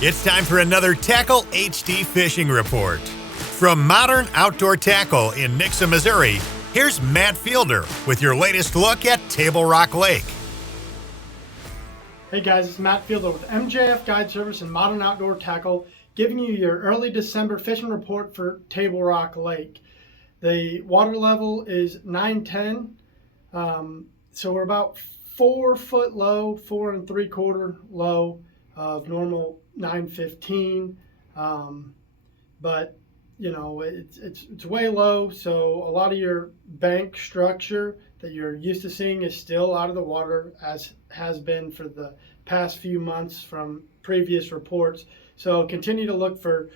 It's time for another Tackle HD Fishing Report. From Modern Outdoor Tackle in Nixa, Missouri, here's Matt Fielder with your latest look at Table Rock Lake. Hey guys, it's Matt Fielder with MJF Guide Service and Modern Outdoor Tackle, giving you your early December fishing report for Table Rock Lake. The water level is 910, so we're about 4 foot low, 4 3/4 low of normal 915, but you know it's way low, so a lot of your bank structure that you're used to seeing is still out of the water, as has been for the past few months from previous reports. So continue to look for,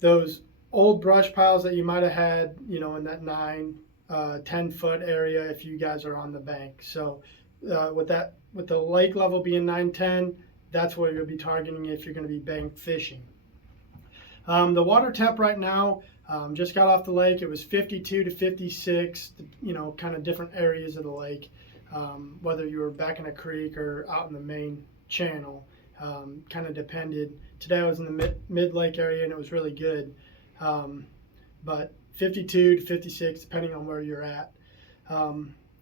those old brush piles that you might have had, in that 10 foot area if you guys are on the bank. So with the lake level being 910, that's where you'll be targeting if you're going to be bank fishing. The water temp right now, just got off the lake. It was 52 to 56, kind of different areas of the lake, whether you were back in a creek or out in the main channel, kind of depended. Today I was in the mid-lake area and it was really good, but 52 to 56 depending on where you're at.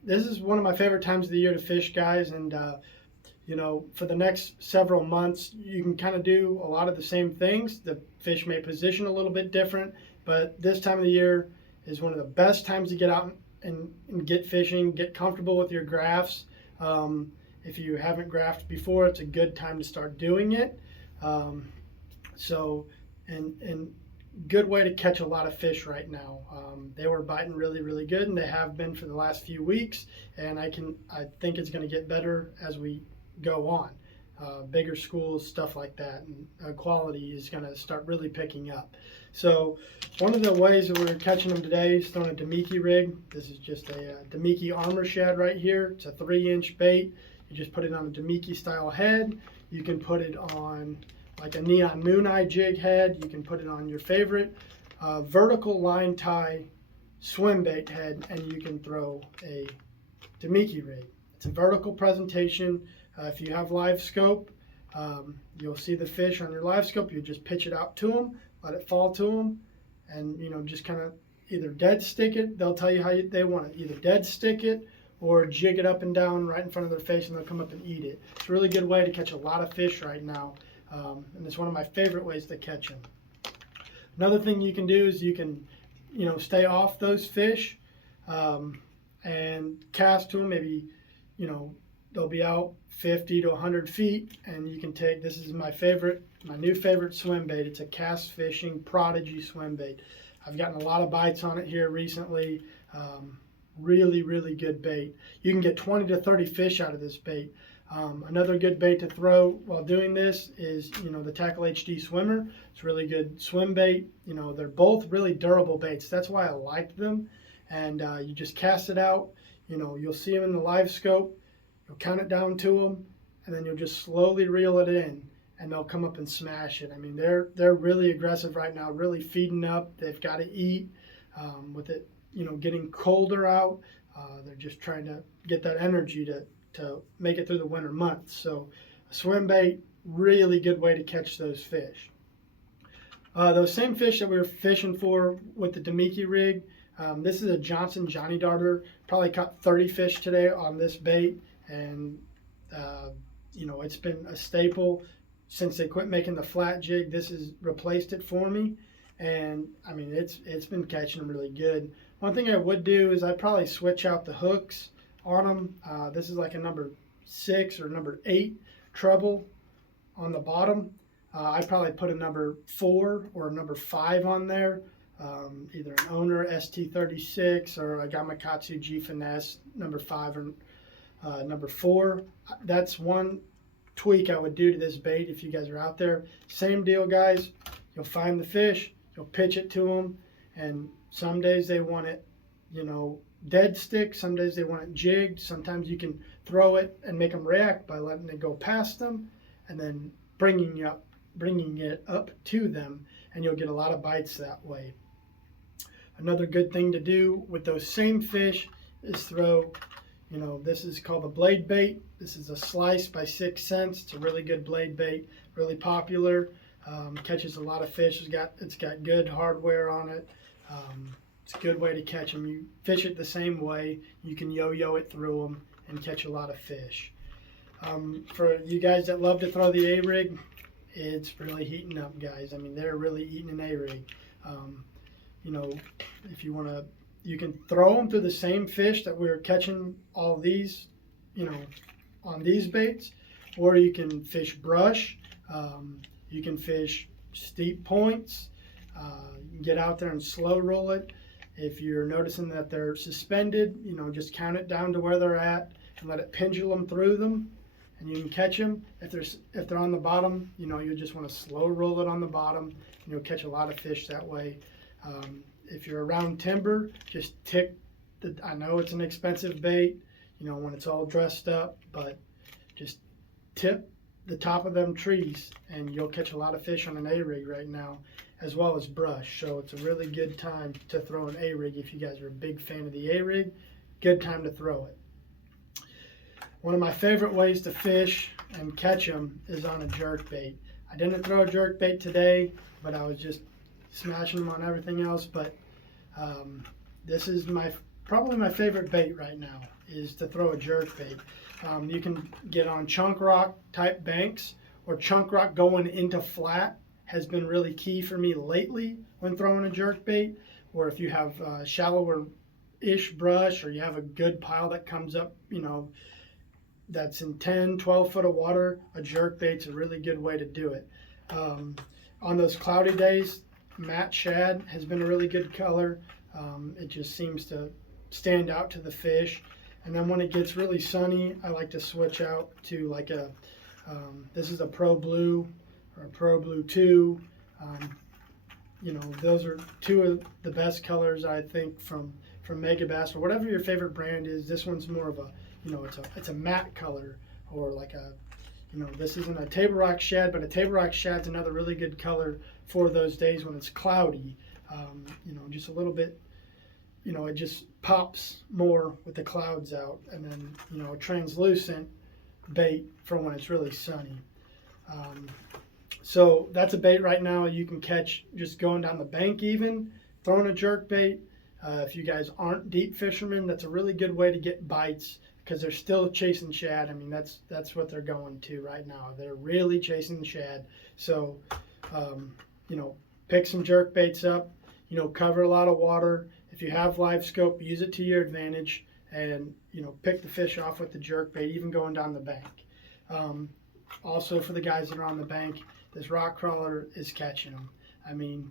This is one of my favorite times of the year to fish, guys, and for the next several months, you can kind of do a lot of the same things. The fish may position a little bit different, but this time of the year is one of the best times to get out and get fishing, get comfortable with your graphs. If you haven't graphed before, it's a good time to start doing it. And good way to catch a lot of fish right now. They were biting really, really good, and they have been for the last few weeks, and I think it's going to get better as we go on. Bigger schools, stuff like that, and quality is going to start really picking up. So one of the ways that we're catching them today is throwing a Damiki rig. This is just a Damiki armor shad right here. It's a 3-inch bait. You just put it on a Damiki style head. You can put it on like a Neon Moon Eye jig head. You can put it on your favorite vertical line tie swim bait head, and you can throw a Damiki rig. It's a vertical presentation. If you have live scope, you'll see the fish on your live scope. You just pitch it out to them, let it fall to them, and just kind of either dead stick it. They'll tell you how they want it. Either dead stick it or jig it up and down right in front of their face, and they'll come up and eat it. It's a really good way to catch a lot of fish right now, and it's one of my favorite ways to catch them. Another thing you can do is you can, stay off those fish and cast to them. Maybe, they'll be out 50 to 100 feet, and you can take, this is my new favorite swim bait. It's a Cast Fishing Prodigy swim bait. I've gotten a lot of bites on it here recently. Really, really good bait. You can get 20 to 30 fish out of this bait. Another good bait to throw while doing this is, the Tackle HD Swimmer. It's a really good swim bait. They're both really durable baits. That's why I like them. And you just cast it out. You'll see them in the live scope. You'll count it down to them, and then you'll just slowly reel it in, and they'll come up and smash it. I mean, they're really aggressive right now, really feeding up. They've got to eat. With it, getting colder out, they're just trying to get that energy to make it through the winter months. So a swim bait, really good way to catch those fish. Those same fish that we were fishing for with the Damiki rig, this is a Johnson Johnny Darter. Probably caught 30 fish today on this bait. And it's been a staple since they quit making the flat jig. This has replaced it for me, and I mean it's been catching them really good. One thing I would do is I'd probably switch out the hooks on them. This is like a number 6 or number 8 treble on the bottom. I'd probably put a number 4 or a number 5 on there, either an Owner ST36 or a Gamakatsu G Finesse number 5 or number 4. That's one tweak I would do to this bait if you guys are out there. Same deal, guys. You'll find the fish, you'll pitch it to them, and some days they want it, dead stick. Some days they want it jigged. Sometimes you can throw it and make them react by letting it go past them and then bringing it up to them, and you'll get a lot of bites that way. Another good thing to do with those same fish is throw You know, this is called a blade bait. This is a Slice by 6 cents. It's a really good blade bait, really popular. Catches a lot of fish. It's got good hardware on it. It's a good way to catch them. You fish it the same way. You can yo-yo it through them and catch a lot of fish. For you guys that love to throw the A-rig, it's really heating up, guys. I mean, they're really eating an A-rig. You know, if you want to, you can throw them to the same fish that we're catching all these, you know, on these baits, or you can fish brush. You can fish steep points. You can get out there and slow roll it. If you're noticing that they're suspended, you know, just count it down to where they're at and let it pendulum through them, and you can catch them. If they're on the bottom, you know, you just want to slow roll it on the bottom, and you'll catch a lot of fish that way. If you're around timber, just I know it's an expensive bait, you know, when it's all dressed up, but just tip the top of them trees and you'll catch a lot of fish on an A-rig right now, as well as brush. So it's a really good time to throw an A-rig. If you guys are a big fan of the A-rig, good time to throw it. One of my favorite ways to fish and catch them is on a jerk bait. I didn't throw a jerk bait today, but I was just smashing them on everything else. But this is probably my favorite bait right now, is to throw a jerk bait. You can get on chunk rock type banks, or chunk rock going into flat has been really key for me lately when throwing a jerk bait. Or if you have shallower-ish brush, or you have a good pile that comes up, you know, that's in 10, 12 foot of water, a jerk bait's a really good way to do it. On those cloudy days, matte shad has been a really good color. It just seems to stand out to the fish. And then when it gets really sunny, I like to switch out to like this is a Pro Blue or a Pro Blue 2. You know, those are two of the best colors, I think, from Megabass, or whatever your favorite brand is. This one's more of a, you know, it's a matte color, or like a, you know, this isn't a Table Rock shad, but a Table Rock shad's another really good color for those days when it's cloudy. You know, just a little bit, you know, it just pops more with the clouds out. And then, you know, a translucent bait for when it's really sunny. So that's a bait right now you can catch just going down the bank, even throwing a jerk bait. If you guys aren't deep fishermen, that's a really good way to get bites, because they're still chasing shad. I mean, that's what they're going to right now. They're really chasing the shad. So, you know, pick some jerk baits up, you know, cover a lot of water. If you have live scope, use it to your advantage, and, you know, pick the fish off with the jerk bait, even going down the bank. Also, for the guys that are on the bank, this rock crawler is catching them. I mean,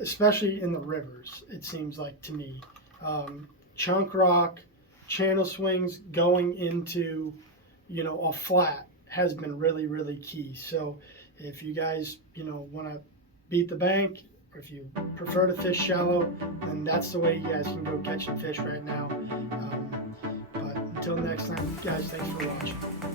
especially in the rivers, it seems like to me. Chunk rock, channel swings going into, you know, a flat has been really, really key. So if you guys, you know, want to beat the bank, or if you prefer to fish shallow, then that's the way you guys can go catching fish right now. But until next time, guys, thanks for watching.